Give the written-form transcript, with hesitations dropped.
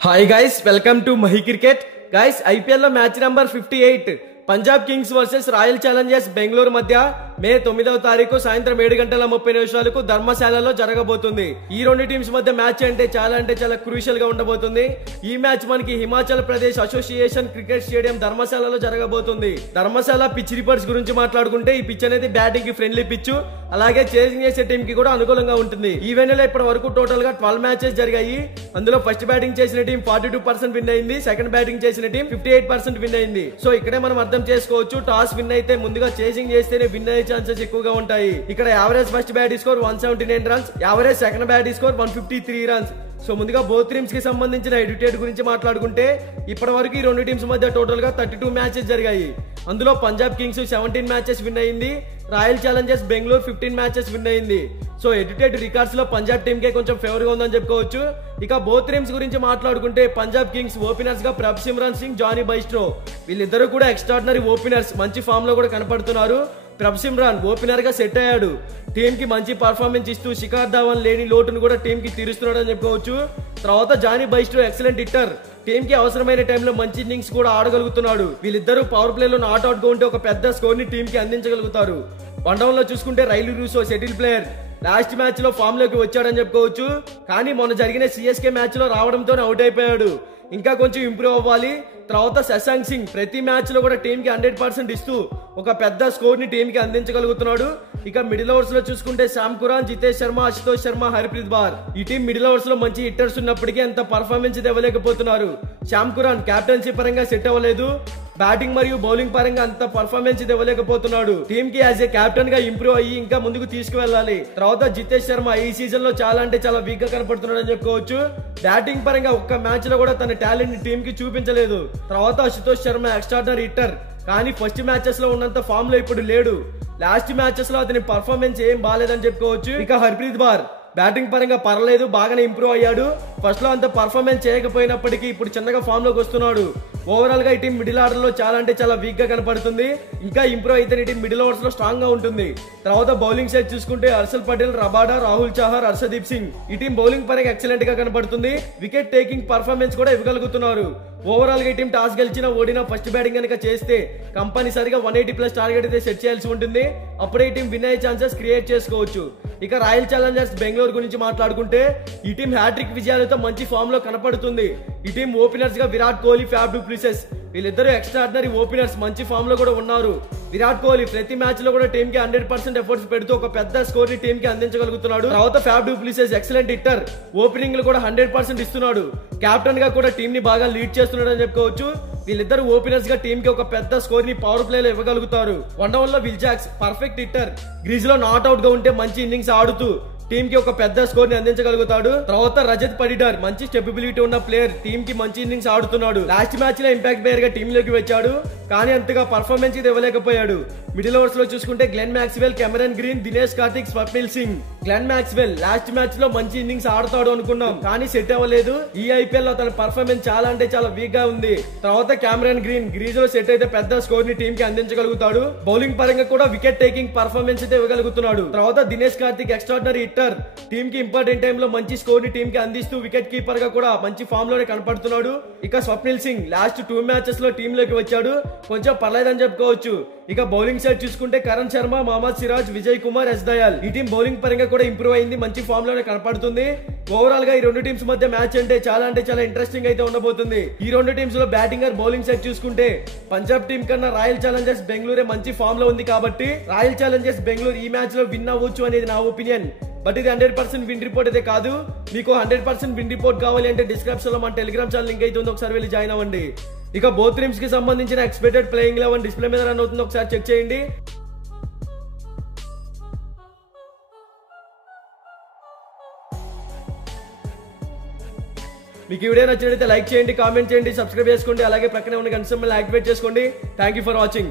Hi guys, welcome to Mahi cricket. Guys, IPL లో match number 58 Punjab Kings versus Royal Challengers Bengaluru మధ్య May 9వ తారీఖు సాయంత్రం 7:30 ధర్మశాలలో జరగబోతుంది. ఈ రెండు టీమ్స్ మధ్య మ్యాచ్ అంటే చాలా క్రూషియల్ గా ఉండబోతుంది. ఈ మ్యాచ్ మనకి Himachal Pradesh Association Cricket Stadium ధర్మశాలలో జరగబోతుంది. ధర్మశాల పిచ్ రిపోర్ట్స్ గురించి మాట్లాడుకుంటే ఈ పిచ్ అనేది బ్యాటింగ్ కి ఫ్రెండ్లీ పిచ్, అలాగే చేసింగ్ చేసే టీం కి కూడా అనుకూలంగా ఉంటుంది. ఈ వెన్నెల ఇప్పటి వరకు టోటల్ గా 12 మ్యాచెస్ జరిగాయి. అందులో ఫస్ట్ బ్యాటింగ్ చేసిన టీం 42% విన్ అయింది, సెకండ్ బ్యాటింగ్ చేసిన టీం 58% విన్ అయింది. సో ఇక్కడే మనం అర్థం చేసుకోవచ్చు, టాస్ విన్ అయితే ముందుగా చేసింగ్ చేస్తేనే విన్ అయ్యే ఛాన్సెస్ ఎక్కువగా ఉంటాయి. ఇక్కడ average first bat score 179 runs, average second bat score 153 runs. So ముందుగా బోత్ టీమ్స్ కి సంబంధించిన ఎడిటెడ్ గురించి మాట్లాడుకుంటే ఇప్పటి వరకు ఈ రెండు టీమ్స్ మధ్య టోటల్ గా 32 మ్యాచెస్ జరిగాయి. అందులో పంజాబ్ కింగ్స్ 17 మ్యాచెస్ విన్ అయింది, royal Challengers Bengaluru 15 matches win అయింది. సో ఎడిటెడ్ రికార్డ్స్ లో పంజాబ్ టీమ్ కే కొంచెం ఫేవర్ గా ఉందని చెప్పుకోవచ్చు. ఇక బోత్ టీమ్స్ గురించి మాట్లాడుకుంటే పంజాబ్ కింగ్స్ ఓపెనర్స్ గా ప్రభ్సిమ్రాన్ సింగ్, జానీ బైస్ట్రో వీళ్ళిద్దరూ కూడా ఎక్స్ట్రాడినరీ ఓపెనర్స్, మంచి ఫామ్ లో కూడా కనపడుతున్నారు. ప్రభ్సిమ్రాన్ ఓపెనర్ గా సెట్ అయ్యాడు, టీమ్ కి మంచి పర్ఫార్మెన్స్ ఇస్తూ శిఖర్ ధవన్ లేని లోటును కూడా టీమ్ కి తీరుస్తున్నాడు అని చెప్పుకోవచ్చు. తర్వాత జానీ బైస్ట్రో ఎక్సలెంట్ హిట్టర్, టీమ్ కి అవసరమైన టైంలో మంచి ఇన్నింగ్స్ కూడా ఆడగలుగుతున్నాడు. వీళ్ళిద్దరూ పవర్ ప్లే లో నాట్ అవుట్ గా ఉంటే ఒక పెద్ద స్కోర్ ని టీమ్ కి అందించగలుగుతారు. వన్ డౌన్ లో చూసుకుంటే Riley Russo shuttle player last match లో ఫామ్ లోకి వచ్చాడని చెప్పుకోవచ్చు. కానీ మొన్న జరిగిన సిఎస్కే మ్యాచ్ లో రావడంతో అవుట్ అయిపోయాడు, ఇంకా కొంచెం ఇంప్రూవ్ అవ్వాలి. తర్వాత శశాంక్ సింగ్ ప్రతి మ్యాచ్ లో కూడా టీమ్ కి 100% ఇస్తూ ఒక పెద్ద స్కోర్ ని టీమ్ కి అందించగలుగుతున్నాడు. ఇక మిడిల్ ఓవర్స్ లో చూసుకుంటే శ్యామ్ కురాన్, జితేష్ శర్మ, అశుతోష్ శర్మ, హర్ప్రీత్ బార్ ఈ టీం మిడిల్ ఓవర్స్ లో మంచి హిట్టర్స్ ఉన్నప్పటికీ అంత పర్ఫార్మెన్స్ ఇవ్వలేకపోతున్నారు. శ్యామ్ కురాన్ కెప్టెన్సీ పరంగా సెట్ అవ్వలేదు, బ్యాటింగ్ మరియు బౌలింగ్ పరంగా అంత పర్ఫార్మెన్స్ ఇవ్వలేకపోతున్నాడు. టీమ్ కి యాజ్ ఏ కెప్టెన్ గా ఇంప్రూవ్ అయ్యి ఇంకా ముందుకు తీసుకువెళ్ళాలి. తర్వాత జితేష్ శర్మ ఈ సీజన్ లో చాలా వీక్ గా కనపడుతున్నాడు అని చెప్పుకోవచ్చు. బ్యాటింగ్ పరంగా ఒక్క మ్యాచ్ లో కూడా తన టాలెంట్ ని టీమ్ కి చూపించలేదు. తర్వాత అశుతోష్ శర్మ ఎక్స్ట్రాడినరీ హిట్టర్, కానీ ఫస్ట్ మ్యాచెస్ లో ఉన్నంత ఫామ్ లో ఇప్పుడు లేడు. లాస్ట్ మ్యాచెస్ లో అతని పర్ఫార్మెన్స్ ఏం బాలేదని చెప్పుకోవచ్చు. ఇక హర్ప్రీత్ బార్ బ్యాటింగ్ పరంగా పర్లేదు, బాగానే ఇంప్రూవ్ అయ్యాడు. ఫస్ట్ లో అంత పర్ఫార్మెన్స్ చేయకపోయినప్పటికీ ఇప్పుడు చిన్నగా ఫామ్ లోకి వస్తున్నాడు. ఓవరాల్ గా ఈ టీం మిడిల్ ఆర్డర్ లో చాలా వీక్ గా కనపడుతుంది. ఇంకా ఇంప్రూవ్ అయితే ఈ టీం మిడిల్ ఓవర్స్ లో స్ట్రాంగ్ గా ఉంటుంది. తర్వాత బౌలింగ్ సైడ్ చూసుకుంటే హర్షల్ పటేల్, రబాడా, రాహుల్ చహర్, హర్షదీప్ సింగ్ ఈ టీం బౌలింగ్ పరంగా ఎక్సలెంట్ గా కనపడుతుంది. వికెట్ టేకింగ్ పర్ఫార్మెన్స్ కూడా ఇవ్వగలుగుతున్నారు. ఓవరాల్ గా ఈ టీం టాస్ గెలిచినా ఓడినా ఫస్ట్ బ్యాటింగ్ కనుక చేస్తే కంపల్సరిగా 180+ టార్గెట్ అయితే సెట్ చేయాల్సి ఉంటుంది. అప్పుడే ఈ టీం విన్ అయ్యే ఛాన్సెస్ క్రియేట్ చేసుకోవచ్చు. ఇక రాయల్ ఛాలెంజర్స్ బెంగళూరు గురించి మాట్లాడుకుంటే ఈ టీం హ్యాట్రిక్ విజయాలతో మంచి ఫామ్ లో కనపడుతుంది. ఈ టీం ఓపెనర్స్ గా Virat Kohli, fab du Plessis వీళ్ళిద్దరూ ఎక్స్ట్రాడినరీ ఓపెనర్స్, మంచి ఫామ్ లో కూడా ఉన్నారు. విరాట్ కోహ్లీ ప్రతి మ్యాచ్ లో కూడా టీమ్ కి 100% ఎఫర్ట్స్ పెడుతూ ఒక పెద్ద స్కోర్ ని టీమ్ కి అందించగలుగుతున్నాడు. తర్వాత fab du Plessis excellent hitter, opening లో కూడా 100% ఇస్తున్నాడు. కెప్టెన్ గా కూడా టీమ్ ని బాగా లీడ్ చేస్తున్నాడు అని చెప్పుకోవచ్చు. వీళ్ళిద్దరు ఓపెనర్స్ గా టీమ్ కి ఒక పెద్ద స్కోర్ ని పవర్ ప్లే లో ఇవ్వగలుగుతారు. వన్ డౌన్ లో Will Jacks perfect hitter, crease లో నాట్ అవుట్ గా ఉంటే మంచి ఇన్నింగ్స్ ఆడుతూ టీమ్ కి ఒక పెద్ద స్కోర్ ని అందించగలుగుతాడు. తర్వాత రజత్ పడిడార్ మంచి స్టెబిలిటీ ఉన్న ప్లేయర్, టీమ్ కి మంచి ఇన్నింగ్స్ ఆడుతున్నాడు. లాస్ట్ మ్యాచ్ లో ఇంపాక్ట్ ప్లేయర్ గా టీమ్ లోకి వచ్చాడు, కానీ అంతగా పర్ఫార్మెన్స్ ఇవ్వలేకపోయాడు. మిడిల్ ఓవర్స్ లో చూసుకుంటే Glenn Maxwell, Cameron green, Dinesh Karthik, Swapnil Singh. Glenn Maxwell last match లో మంచి ఇన్నింగ్స్ ఆడతాడు అనుకున్నాం, కానీ సెట్ అవ్వలేదు. ఈ ఐపీఎల్ లో తన పర్ఫార్మెన్స్ చాలా వీక్ గా ఉంది. తర్వాత కెమెరన్ గ్రీన్ గ్రీజ్ లో సెట్ అయితే పెద్ద స్కోర్ ని టీమ్ కి అందించగలుగుతాడు. బౌలింగ్ పరంగా కూడా వికెట్ టేకింగ్ పర్ఫార్మెన్స్ అయితే ఇవ్వగలుగుతున్నాడు. తర్వాత Dinesh Karthik extraordinary hitter, team కి ఇంపార్టెంట్ టైమ్ లో మంచి స్కోర్ ని టీమ్ కి అందిస్తూ వికెట్ కీపర్ గా కూడా మంచి ఫామ్ లోనే కనపడుతున్నాడు. ఇక స్వప్నిల్ సింగ్ లాస్ట్ 2 మ్యాచెస్ లో టీమ్ లోకి వచ్చాడు, కొంచెం పర్లేదని చెప్పుకోవచ్చు. ఇక బౌలింగ్ సైడ్ చూసుకుంటే కరణ్ శర్మ, మహమ్మద్ సిరాజ్, విజయ్ కుమార్, ఎస్ దయాల్ ఈ టీం బౌలింగ్ పరంగా కూడా ఇంప్రూవ్ అయింది, మంచి ఫామ్ లోనే కనపడుతుంది. ఓవరాల్ గా ఈ రెండు టీమ్స్ మధ్య మ్యాచ్ అంటే చాలా ఇంట్రెస్టింగ్ అయితే ఉండబోతుంది. ఈ రెండు టీమ్స్ లో బ్యాటింగ్ ఆర్ బౌలింగ్ సైడ్ చూసుకుంటే పంజాబ్ టీం కన్నా రాయల్ ఛాలెంజర్స్ బెంగళూరే మంచి ఫామ్ లో ఉంది. కాబట్టి రాయల్ ఛాలెంజర్స్ బెంగళూరు ఈ మ్యాచ్ లో విన్ అవ్వచ్చు అనేది నా ఒపీనియన్. బట్ ఇది 100% విన్ రిపోర్ట్ అయితే కాదు. మీకు 100% విన్ రిపోర్ట్ కావాలి అంటే డిస్క్రిప్షన్ లో మన టెలిగ్రామ్ ఛానల్ లింక్ అయితే ఉంది, ఒకసారి వెళ్ళి జాయిన్ అవ్వండి. ఇక బోత్ టీమ్స్ కి సంబంధించిన ఎక్స్పెక్టెడ్ ప్లేయింగ్ 11 డిస్ప్లే మీద రన్ అవుతుంది, ఒకసారి చెక్ చేయండి. మీకు ఈ వీడియో నచ్చినట్లయితే లైక్ చేయండి, కామెంట్ చేయండి, సబ్స్క్రైబ్ చేసుకోండి, అలాగే ప్రక్కనే ఉన్న గంట సింబల్ యాక్టివేట్ చేసుకోండి. Thank you for watching.